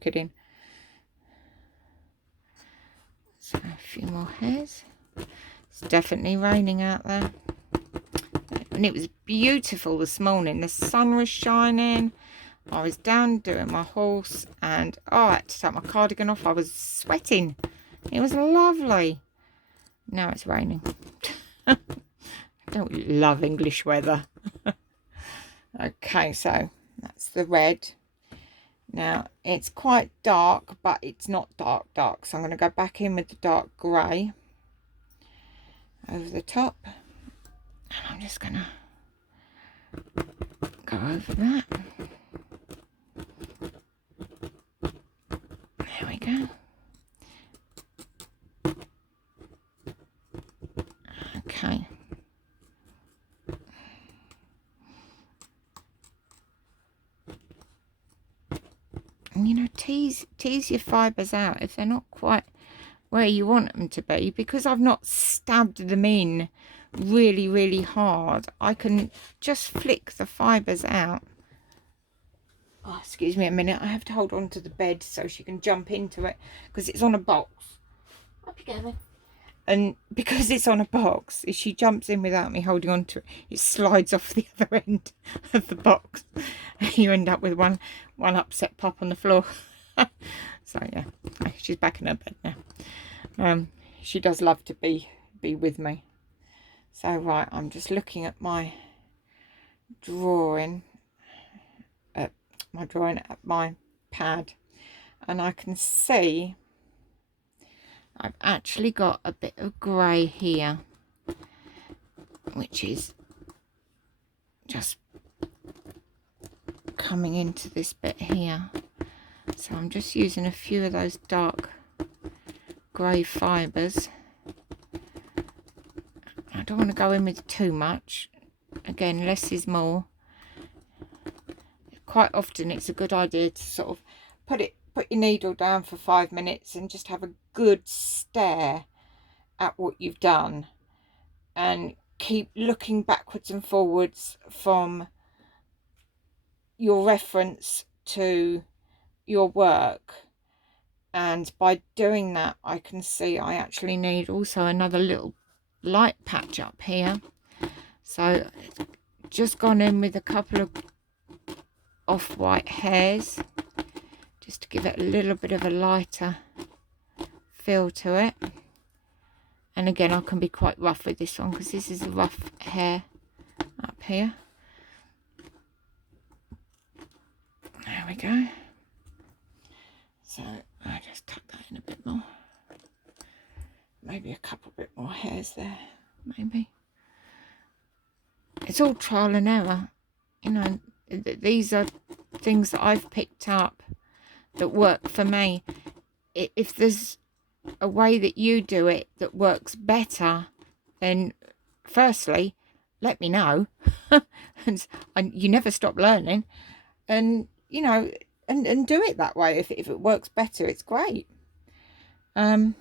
kidding. So a few more hairs. It's definitely raining out there. And it was beautiful this morning. The sun was shining. I was down doing my horse and I had to take my cardigan off. I was sweating. It was lovely. Now it's raining. I don't love English weather. Okay, so that's the red. Now it's quite dark, but it's not dark. So I'm going to go back in with the dark grey over the top. And I'm just going to go over that. There we go. Okay. And you know, tease your fibres out if they're not quite where you want them to be, because I've not stabbed them in really hard. I can just flick the fibres out. Oh, excuse me a minute, I have to hold on to the bed so she can jump into it because it's on a box. Up you go then. And because it's on a box, if she jumps in without me holding on to it, it slides off the other end of the box. You end up with one upset pup on the floor. So yeah, she's back in her bed now. She does love to be with me. So right, I'm just looking at my drawing, at my pad, and I can see I've actually got a bit of grey here, which is just coming into this bit here. So I'm just using a few of those dark grey fibres. I don't want to go in with too much. Again, less is more. Quite often it's a good idea to sort of put your needle down for 5 minutes and just have a good stare at what you've done, and keep looking backwards and forwards from your reference to your work. And by doing that, I can see I actually need also another little light patch up here. So just gone in with a couple of off-white hairs just to give it a little bit of a lighter feel to it. And again, I can be quite rough with this one because this is a rough hair up here. There we go. So I just tuck that in a bit more. Maybe a couple bit more hairs there, maybe. It's all trial and error, you know. These are things that I've picked up that work for me. If there's a way that you do it that works better, then firstly, let me know. and you never stop learning. And, you know, and do it that way. If it works better, it's great. Now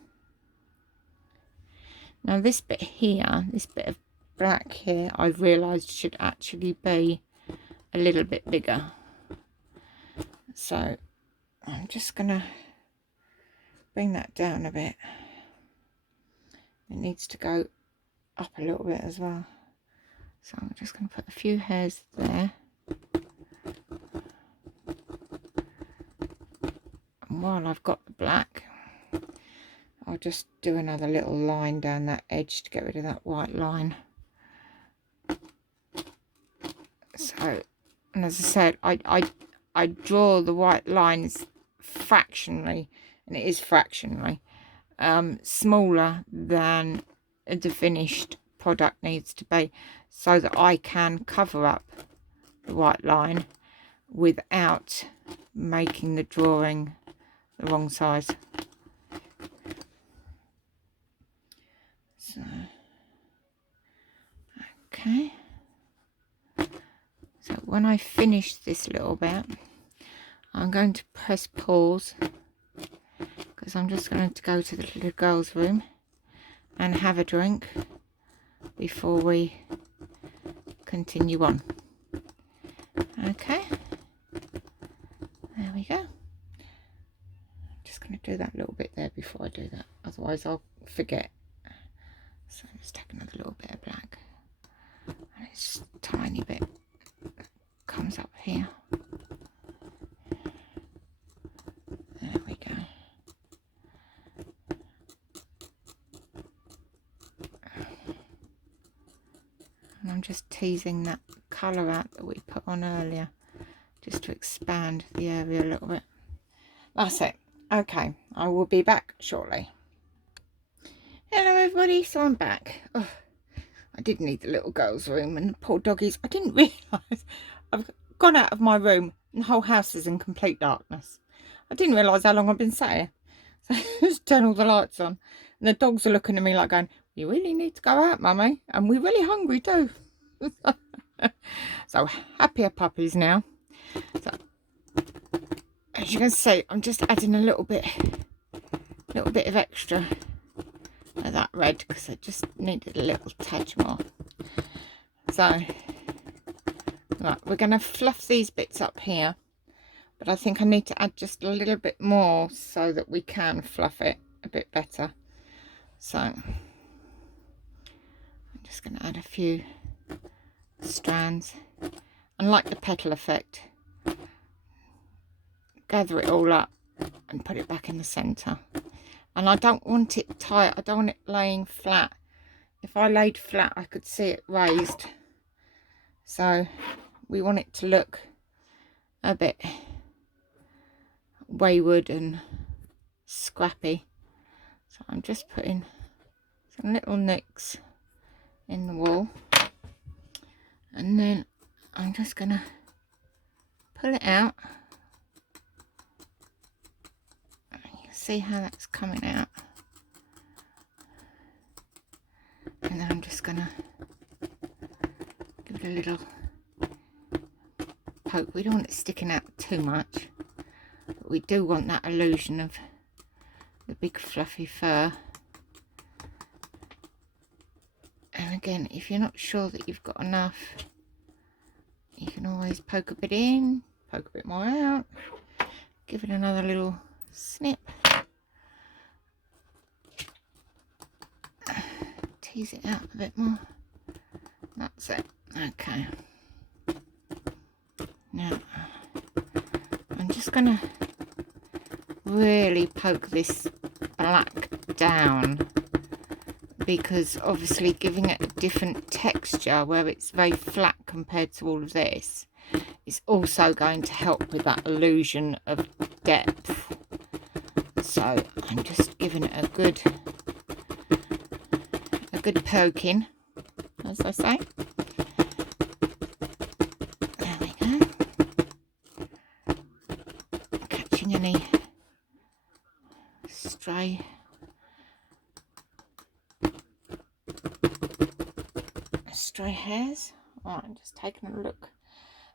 this bit here, this bit of black here, I've realised should actually be a little bit bigger. So I'm just going to bring that down a bit. It needs to go up a little bit as well. So I'm just going to put a few hairs there. And while I've got the black, I'll just do another little line down that edge to get rid of that white line. So, and as I said, I draw the white lines fractionally, and it is fractionally smaller than the finished product needs to be, so that I can cover up the white line without making the drawing the wrong size. So, okay. So when I finish this little bit, I'm going to press pause because I'm just going to go to the little girl's room and have a drink before we continue on. Okay, there we go. going to do that little bit there before I do that, otherwise I'll forget. So let's take another little bit of black, and it's just a tiny bit that comes up here. There we go. And I'm just teasing that colour out that we put on earlier, just to expand the area a little bit. That's it. Okay, I will be back shortly. Hello everybody, so I'm back. Oh, I did need the little girl's room and the poor doggies. I didn't realise I've gone out of my room and the whole house is in complete darkness. I didn't realise how long I've been sat here. So I just turn all the lights on and the dogs are looking at me like going, you really need to go out, mummy, and we're really hungry too. So happier puppies now. So as you can see, I'm just adding a little bit of extra of that red because I just needed a little touch more. So right, we're going to fluff these bits up here, but I think I need to add just a little bit more so that we can fluff it a bit better. So I'm just going to add a few strands, and like the petal effect, gather it all up and put it back in the center. And I don't want it tight, I don't want it laying flat. If I laid flat I could see it raised, so we want it to look a bit wayward and scrappy. So I'm just putting some little nicks in the wall, and then I'm just gonna pull it out. See how that's coming out, and then I'm just gonna give it a little poke. We don't want it sticking out too much, but we do want that illusion of the big fluffy fur. And again, if you're not sure that you've got enough, you can always poke a bit in, poke a bit more out, give it another little snip, tease it out a bit more. That's it. Okay, now I'm just gonna really poke this black down, because obviously giving it a different texture where it's very flat compared to all of this is also going to help with that illusion of depth. So I'm just giving it a good poking, as I say. There we go. Catching any stray hairs. Right, I'm just taking a look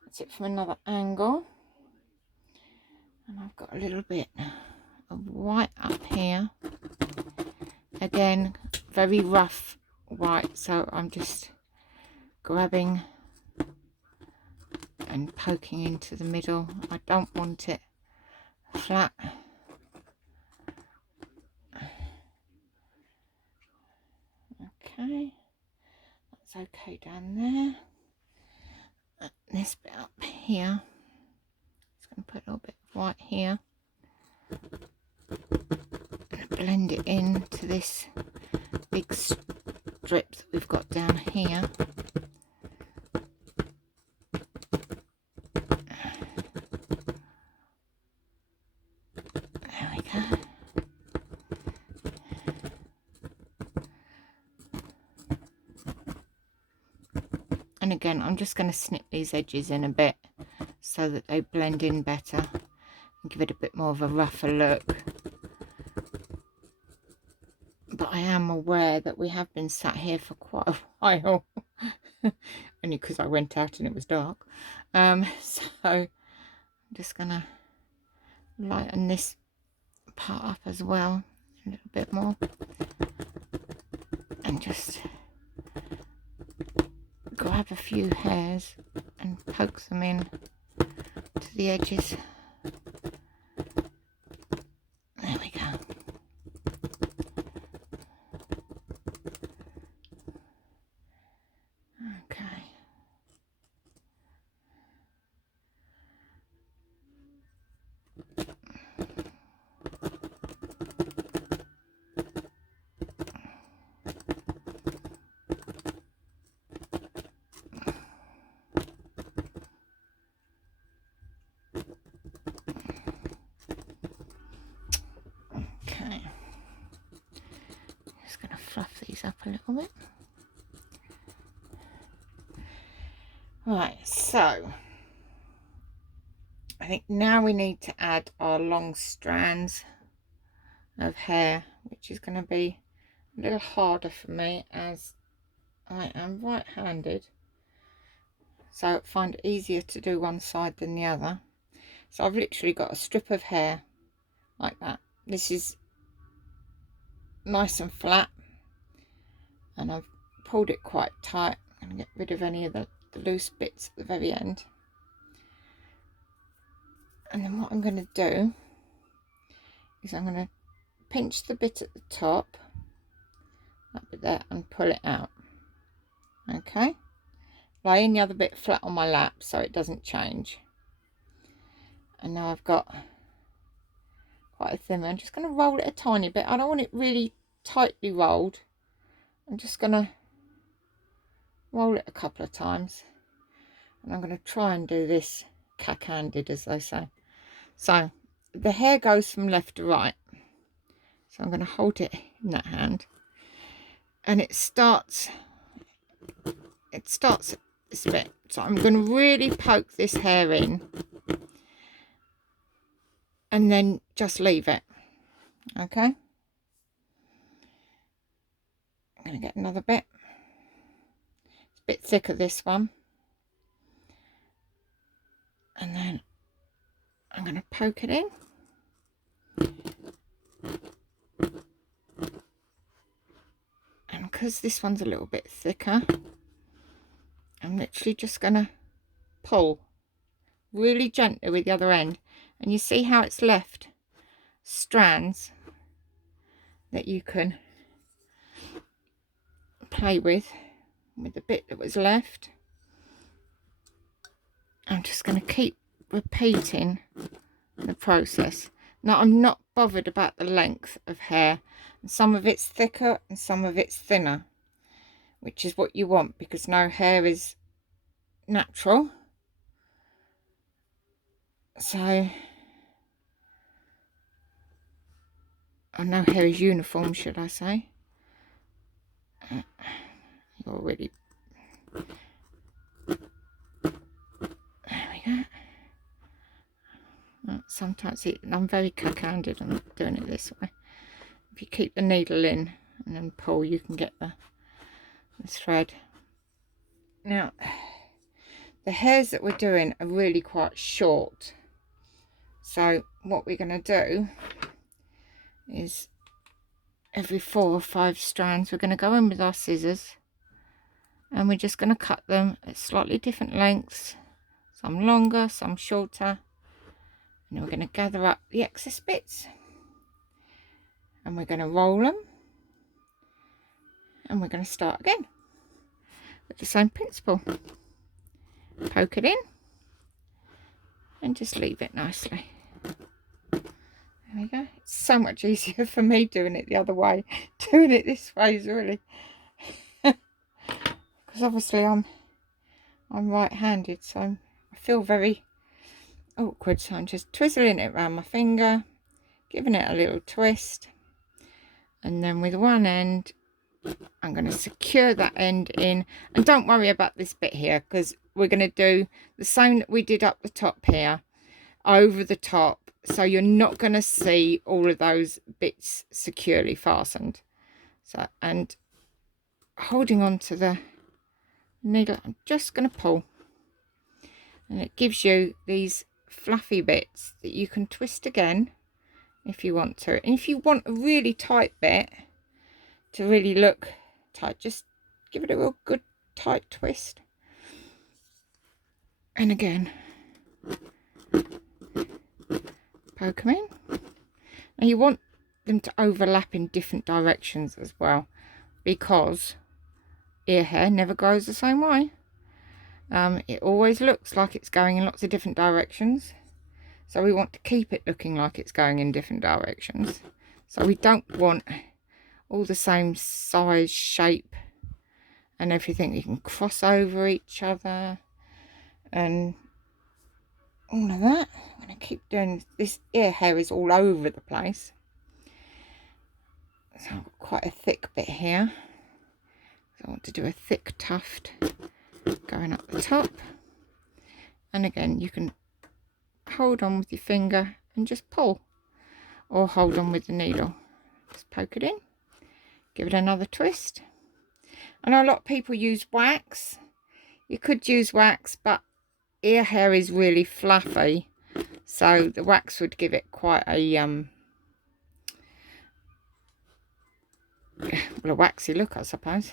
at it from another angle, and I've got a little bit of white up here. Again, very rough white, so I'm just grabbing and poking into the middle. I don't want it flat. Okay, that's okay down there. This bit up here, just going to put a little bit of white here and blend it into this big strip that we've got down here. There we go. And again, I'm just going to snip these edges in a bit so that they blend in better and give it a bit more of a rougher look. But I am aware that we have been sat here for quite a while, only because I went out and it was dark. So I'm just going to lighten this part up as well a little bit more, and just grab a few hairs and poke them in to the edges. There we fluff these up a little bit. Right, so I think now we need to add our long strands of hair, which is going to be a little harder for me as I am right-handed, so I find it easier to do one side than the other. So I've literally got a strip of hair like that. This is nice and flat, and I've pulled it quite tight. I'm going to get rid of any of the loose bits at the very end. And then what I'm going to do is I'm going to pinch the bit at the top, that bit there, and pull it out. Okay, laying the other bit flat on my lap so it doesn't change. And now I've got quite a thin one. I'm just going to roll it a tiny bit. I don't want it really tightly rolled. I'm just going to roll it a couple of times, and I'm going to try and do this cack-handed, as they say. So the hair goes from left to right, so I'm going to hold it in that hand, and it starts at this bit. So I'm going to really poke this hair in and then just leave it. Okay, I'm going to get another bit. It's a bit thicker, this one, and then I'm going to poke it in. And because this one's a little bit thicker, I'm literally just going to pull really gently with the other end, and you see how it's left strands that you can play with the bit that was left. I'm just going to keep repeating the process. Now, I'm not bothered about the length of hair. Some of it's thicker and some of it's thinner, which is what you want, because no hair is natural. So, or no hair is uniform, should I say. You're already... There we go. Sometimes I'm very cack-handed on doing it this way. If you keep the needle in and then pull, you can get the thread. Now, the hairs that we're doing are really quite short. So what we're going to do is every 4 or 5 strands, we're going to go in with our scissors, and we're just going to cut them at slightly different lengths, some longer, some shorter. And we're going to gather up the excess bits, and we're going to roll them, and we're going to start again with the same principle. Poke it in and just leave it nicely. There we go. It's so much easier for me doing it the other way. Doing it this way is really because obviously I'm right-handed, so I feel very awkward. So I'm just twizzling it around my finger, giving it a little twist, and then with one end I'm going to secure that end in. And don't worry about this bit here, because we're going to do the same that we did up the top here, over the top, so you're not going to see all of those bits securely fastened. So, and holding on to the needle, I'm just going to pull, and it gives you these fluffy bits that you can twist again if you want to. And if you want a really tight bit to really look tight, just give it a real good tight twist. And again, poke them in. Now you want them to overlap in different directions as well, because ear hair never grows the same way. It always looks like it's going in lots of different directions, so we want to keep it looking like it's going in different directions. So we don't want all the same size, shape and everything. You can cross over each other and all of that. I'm going to keep doing this. Ear hair is all over the place, So I've got quite a thick bit here. So I want to do a thick tuft going up the top. And again, you can hold on with your finger and just pull, or hold on with the needle. Just poke it in, give it another twist. I know a lot of people use wax. You could use wax, but ear hair is really fluffy, so the wax would give it quite a well, a waxy look, I suppose,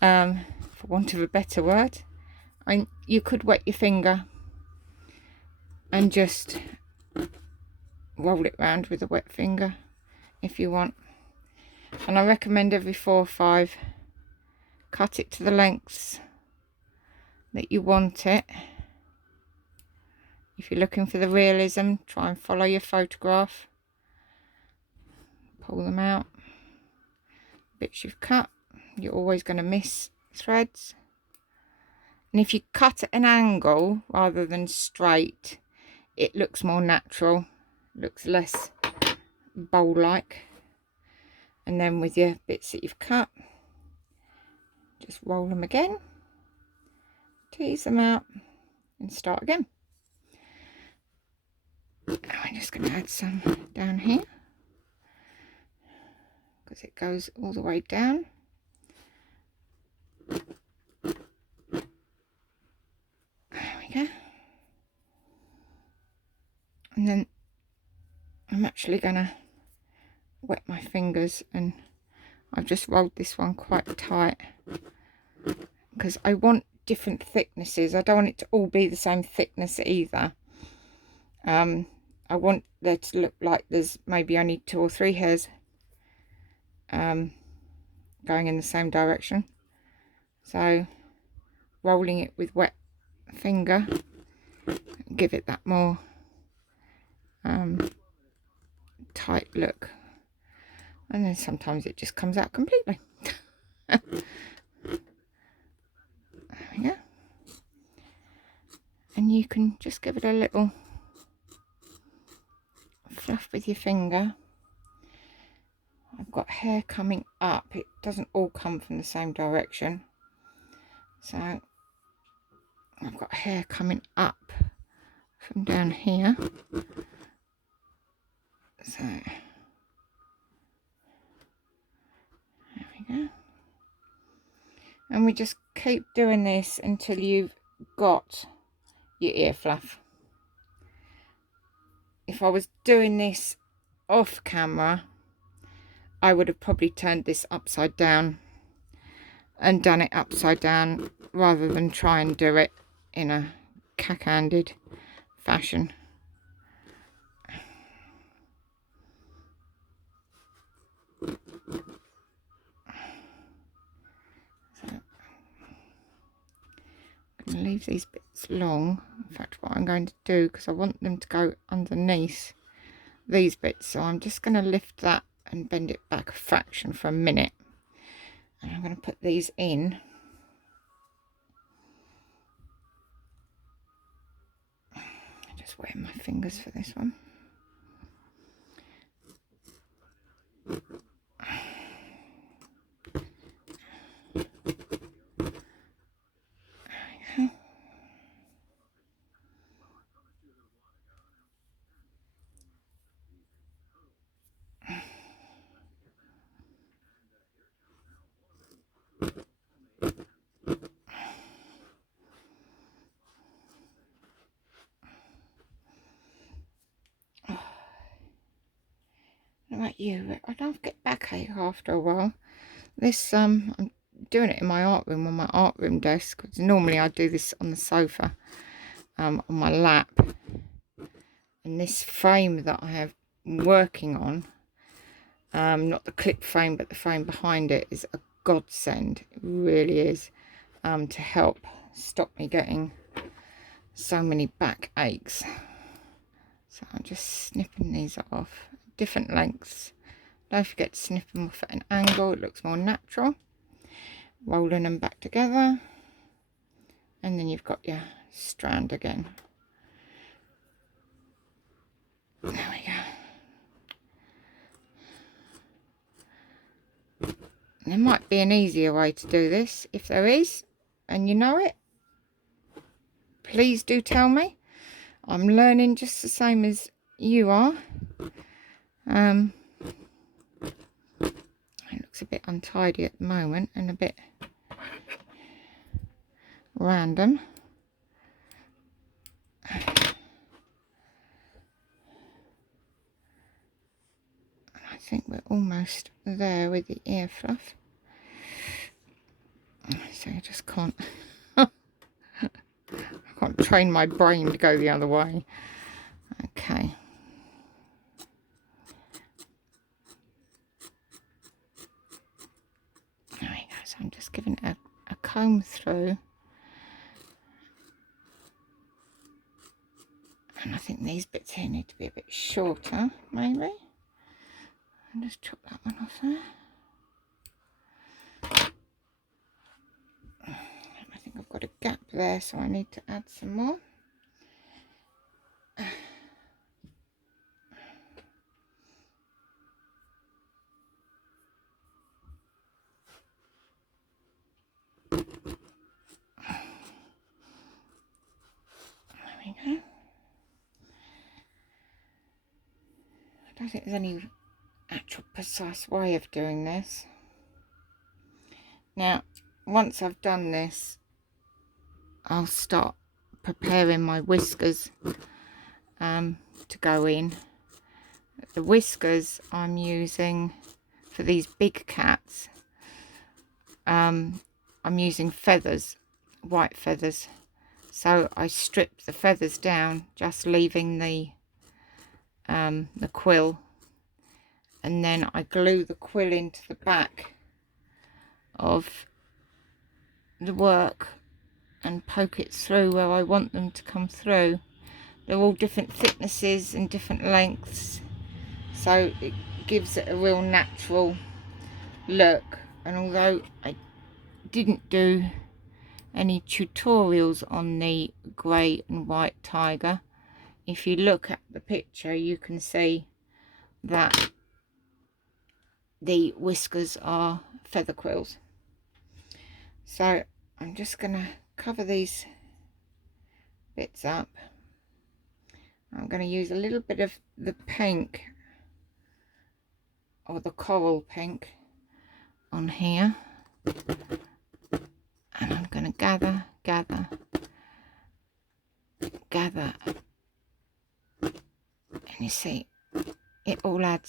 for want of a better word. And you could wet your finger and just roll it round with a wet finger if you want. And I recommend every 4 or 5 cut it to the lengths that you want it. If you're looking for the realism, try and follow your photograph. Pull them out. Bits you've cut, you're always going to miss threads. And if you cut at an angle rather than straight, it looks more natural, looks less bowl-like. And then with your bits that you've cut, just roll them again, tease them out, and start again. I'm just going to add some down here, because it goes all the way down. There we go. And then I'm actually going to wet my fingers, and I've just rolled this one quite tight because I want different thicknesses. I don't want it to all be the same thickness either. I want there to look like there's maybe only 2 or 3 hairs going in the same direction. So rolling it with wet finger, give it that more tight look. And then sometimes it just comes out completely. There we go. And you can just give it a little fluff with your finger. I've got hair coming up. It doesn't all come from the same direction. So I've got hair coming up from down here. So there we go. And we just keep doing this until you've got your ear fluff. If I was doing this off camera, I would have probably turned this upside down and done it upside down rather than try and do it in a cack-handed fashion. So I'm going to leave these bits long. In fact, what I'm going to do, because I want them to go underneath these bits, so I'm just going to lift that and bend it back a fraction for a minute, and I'm going to put these in. Just wetting my fingers for this one. What about you? I don't get backache after a while. This I'm doing it in my art room, on my art room desk, because normally I do this on the sofa, on my lap. And this frame that I have working on, not the clip frame but the frame behind it, is a godsend. It really is, to help stop me getting so many back aches. So I'm just snipping these off different lengths. Don't forget to snip them off at an angle, it looks more natural. Rolling them back together, and then you've got your strand again. There we go. There might be an easier way to do this. If there is, and you know it, please do tell me. I'm learning just the same as you are. It looks a bit untidy at the moment and a bit random. I think we're almost there with the ear fluff. So I just can't I can't train my brain to go the other way. Okay. There we go. So I'm just giving it a comb through. And I think these bits here need to be a bit shorter, maybe. And just chop that one off there. I think I've got a gap there, so I need to add some more. There we go. I don't think there's any actual precise way of doing this. Now, once I've done this, I'll start preparing my whiskers to go in. The whiskers I'm using for these big cats, I'm using feathers, white feathers. So I strip the feathers down, just leaving the quill, and then I glue the quill into the back of the work and poke it through where I want them to come through. They're all different thicknesses and different lengths, so it gives it a real natural look. And although I didn't do any tutorials on the grey and white tiger, if you look at the picture you can see that the whiskers are feather quills. So I'm just going to cover these bits up. I'm going to use a little bit of the pink, or the coral pink, on here, and I'm going to gather, and you see it all adds